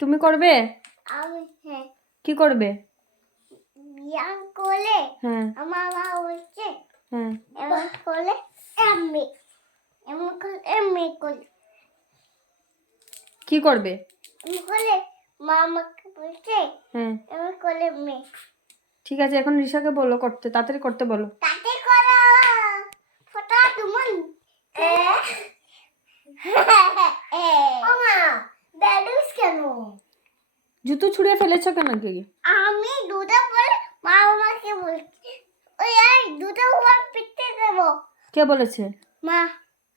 তুমি করবে? আমি হ্যাঁ। কি করবে? বিয়াম করলে হ্যাঁ। আমার মা বলছে হ্যাঁ। এমন করলে এমনি এমন করলে এমনি করলে। কি করবে? করলে মা আমাকে বলছে হ্যাঁ। এমন করলে মেয়ে ঠিক আছে এখন ঋষাকে বলো করতে তাড়াতাড়ি করতে বলো। তাতে করো ফটা তুমি মা ব্যাডুস কেন জুতো ছুঁড়ে ফেলেছো কেন কি? আমি দুটো বলে মা আমাকে বলছে। ওই আর দুটো উপর পিঠে দেবো। কে বলেছে? মা।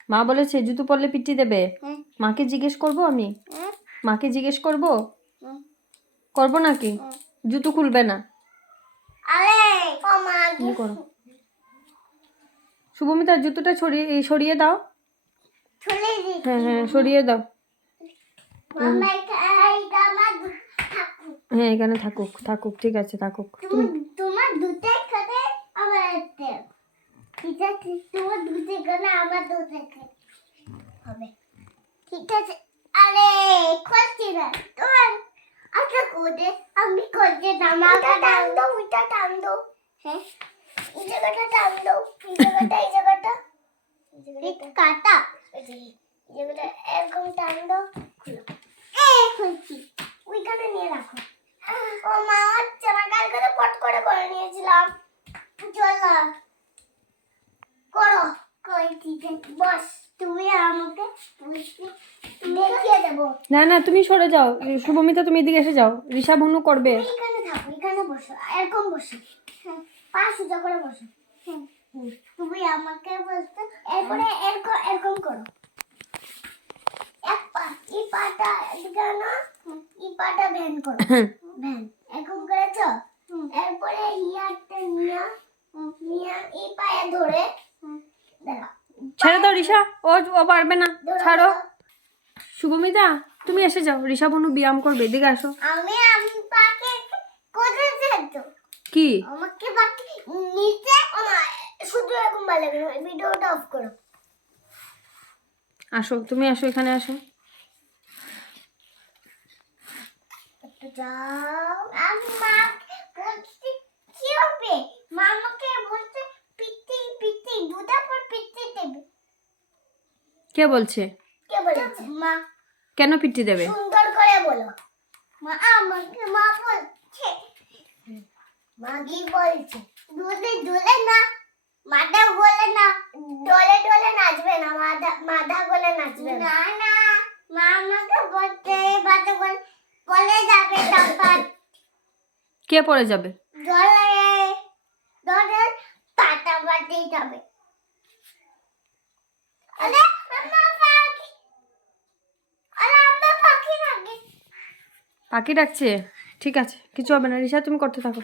মা বলেছে জুতো পরলে পিটি দেবে। হ্যাঁ। মাকে জিজ্ঞেস করব আমি? হ্যাঁ। মাকে জিজ্ঞেস করব? হুম, করব নাকি। জুতো খুলবে না। আরে ও মা তুমি করো? শুভমিতা জুতোটা ছড়িয়ে সরিয়ে দাও। হ্যাঁ হ্যাঁ সরিয়ে দাও মামা এটা আমার দু- থাকুক। হ্যাঁ এখানে থাকুক থাকুক ঠিক আছে থাকুক। তুমি তুমি তোমার দুটাই খাতে আমার একটা ঠিক আছে তোমার দুটো খানে আমার দুটো খাতে হবে। ঠিক আছে। আরে খুলছি না। তোমার আচ্ছা কোদে আমি করছি না মাথা টান দাও ওইটা টান দাও। হ্যাঁ। এই জায়গাটা টান দাও এই জায়গাটা এই জায়গাটা। এই কাটা। এই জায়গাটা এরকম টান দাও। খুলো। এ খুলছি। ওইখানে নিয়ে রাখো ও মা আচ্ছা না কাল করে পট করে নিয়েছিলাম। চলো। করো। বস তুমি আমাকে দেখিয়ে দেবো। না না তুমি সরে যাও। শুভমিতা তুমি এদিকে এসে যাও। রিসা ভনু করবে। এখানে থাকো এখানে বসো। এরকম বসো। হ্যাঁ পা সোজা করে বসো। হ্যাঁ। তুমি আমাকে বলতে এরপরে এরকম এরকম করো। এক পা এই পাটা এদিকে না এই পাটা ভ্যান করো। ভ্যান এরকম করেছ এরপরে ইয়ারটা নিয়া নিয়া এই পায়ে ধরে ছেড়ে দাও রিসা ও ও পারবে না। ছাড়ো। শুভমিতা তুমি এসে যাও। রিসা ভনু ব্যায়াম করবে। এদিকে আসো। আমি আমি পাকে কোথায় যেত কি? আমাকে বাকি নিচে শুধু এরকম ভালো লাগে ভিডিওটা অফ করো। আসো তুমি আসো এখানে আসো। একটু যাও। আমি মা বলছি কি হবে মা আমাকে বলছে পিটি পিটি দুটা পর পিটি দেবে কে বলছে? কে বলেছে? মা। কেন পিটি দেবে? সুন্দর করে বলো। মা আমাকে মা বলছে। মা কি বলছে? দুলে দুলে না। মাথা না। ডলে ডলে নাচবে না। মাথা মাথা বলে নাচবে না। না মা আমাকে বলছে মাথা বলে বলে যাবে তারপর। কে পড়ে যাবে? ডলে ডলে পাতা বাড়তেই যাবে আরে আম্মা পাখি আরে আম্মা পাখি নাকি পাখি ডাকছে। ঠিক আছে কিছু হবে না। রিসা তুমি করতে থাকো।